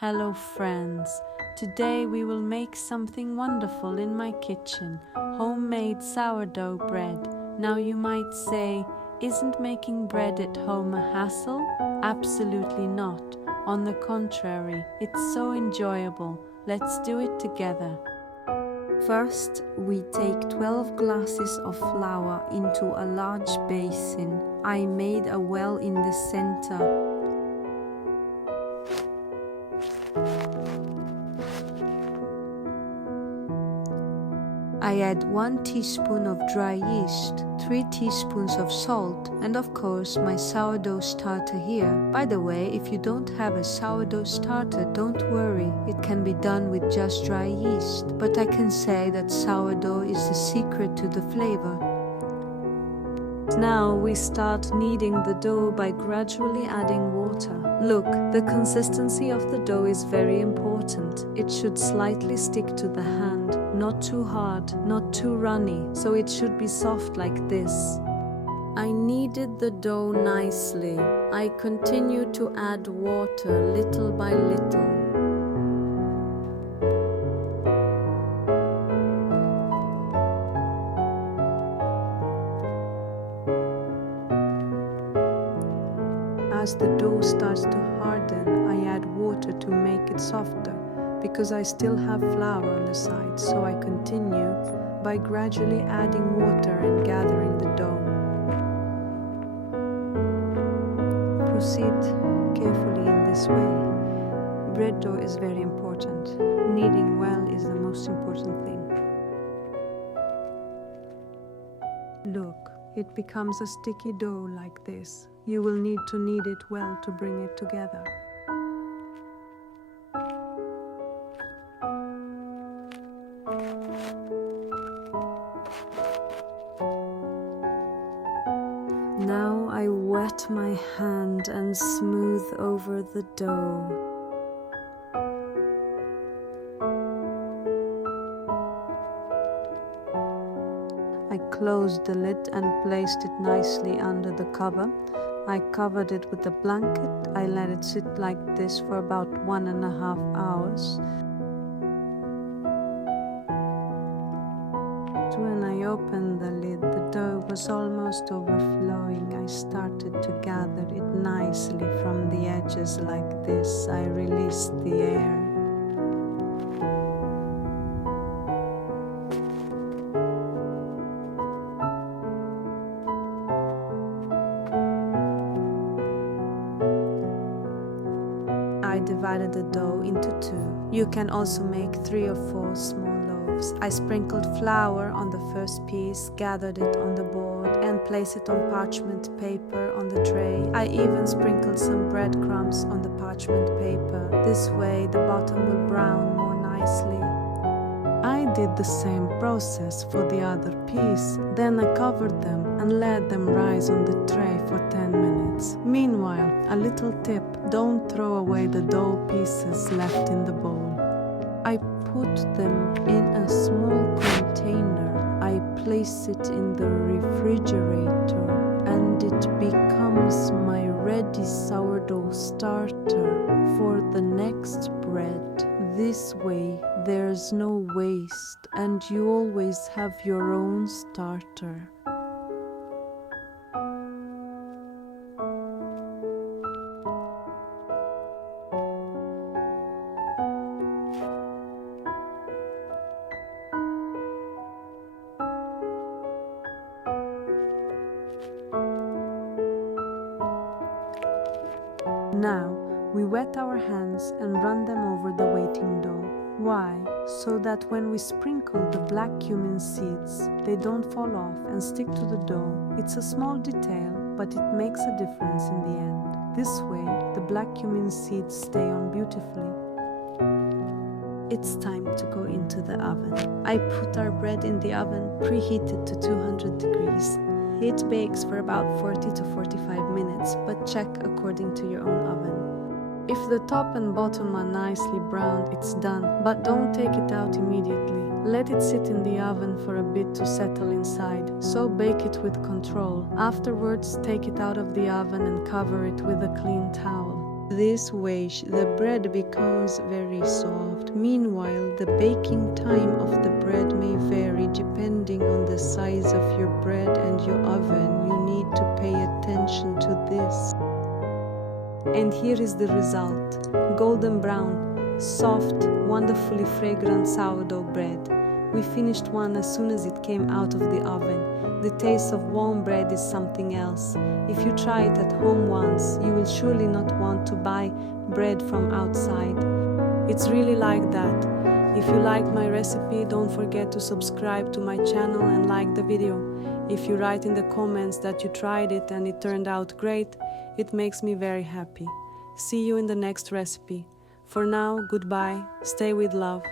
Hello friends, today we will make something wonderful in my kitchen, homemade sourdough bread. Now you might say, isn't making bread at home a hassle? Absolutely not. On the contrary, it's so enjoyable. Let's do it together. First, we take 12 glasses of flour into a large basin. I made a well in the center. I add 1 teaspoon of dry yeast, 3 teaspoons of salt, and of course my sourdough starter here. By the way, if you don't have a sourdough starter, don't worry, it can be done with just dry yeast. But I can say that sourdough is the secret to the flavor. Now we start kneading the dough by gradually adding water. Look, the consistency of the dough is very important. It should slightly stick to the hand, not too hard, not too runny, so it should be soft like this. I kneaded the dough nicely. I continue to add water little by little. As the dough starts to harden, I add water to make it softer, because I still have flour on the side, so I continue by gradually adding water and gathering the dough. Proceed carefully in this way. Bread dough is very important. Kneading well is the most important thing. Look, it becomes a sticky dough like this. You will need to knead it well to bring it together. Now I wet my hand and smooth over the dough. I closed the lid and placed it nicely under the cover. I covered it with a blanket. I let it sit like this for about 1.5 hours. When I opened the lid, the dough was almost overflowing. I started to gather it nicely from the edges like this. I released the air. I divided the dough into 2. You can also make 3 or 4 small loaves. I sprinkled flour on the first piece, gathered it on the board, and placed it on parchment paper on the tray. I even sprinkled some breadcrumbs on the parchment paper. This way the bottom will brown more nicely. I did the same process for the other piece. Then I covered them and let them rise on the tray for 10 minutes. Meanwhile, a little tip, don't throw away the dough pieces left in the bowl. I put them in a small container. I place it in the refrigerator and it becomes my ready sourdough starter for the next bread. This way, there's no waste and you always have your own starter. Now, we wet our hands and run them over the waiting dough. Why? So that when we sprinkle the black cumin seeds, they don't fall off and stick to the dough. It's a small detail, but it makes a difference in the end. This way, the black cumin seeds stay on beautifully. It's time to go into the oven. I put our bread in the oven, preheated to 200 degrees. It bakes for about 40 to 45 minutes, but check according to your own oven. If the top and bottom are nicely browned, it's done, but don't take it out immediately. Let it sit in the oven for a bit to settle inside, so bake it with control. Afterwards, take it out of the oven and cover it with a clean towel. This way the bread becomes very soft. Meanwhile, the baking time of the bread may vary depending on the size of your bread and your oven. You need to pay attention to this. And here is the result: golden brown, soft, wonderfully fragrant sourdough bread. We finished one as soon as it came out of the oven. The taste of warm bread is something else. If you try it at home once, you will surely not want to buy bread from outside. It's really like that. If you liked my recipe, don't forget to subscribe to my channel and like the video. If you write in the comments that you tried it and it turned out great, it makes me very happy. See you in the next recipe. For now, goodbye, stay with love.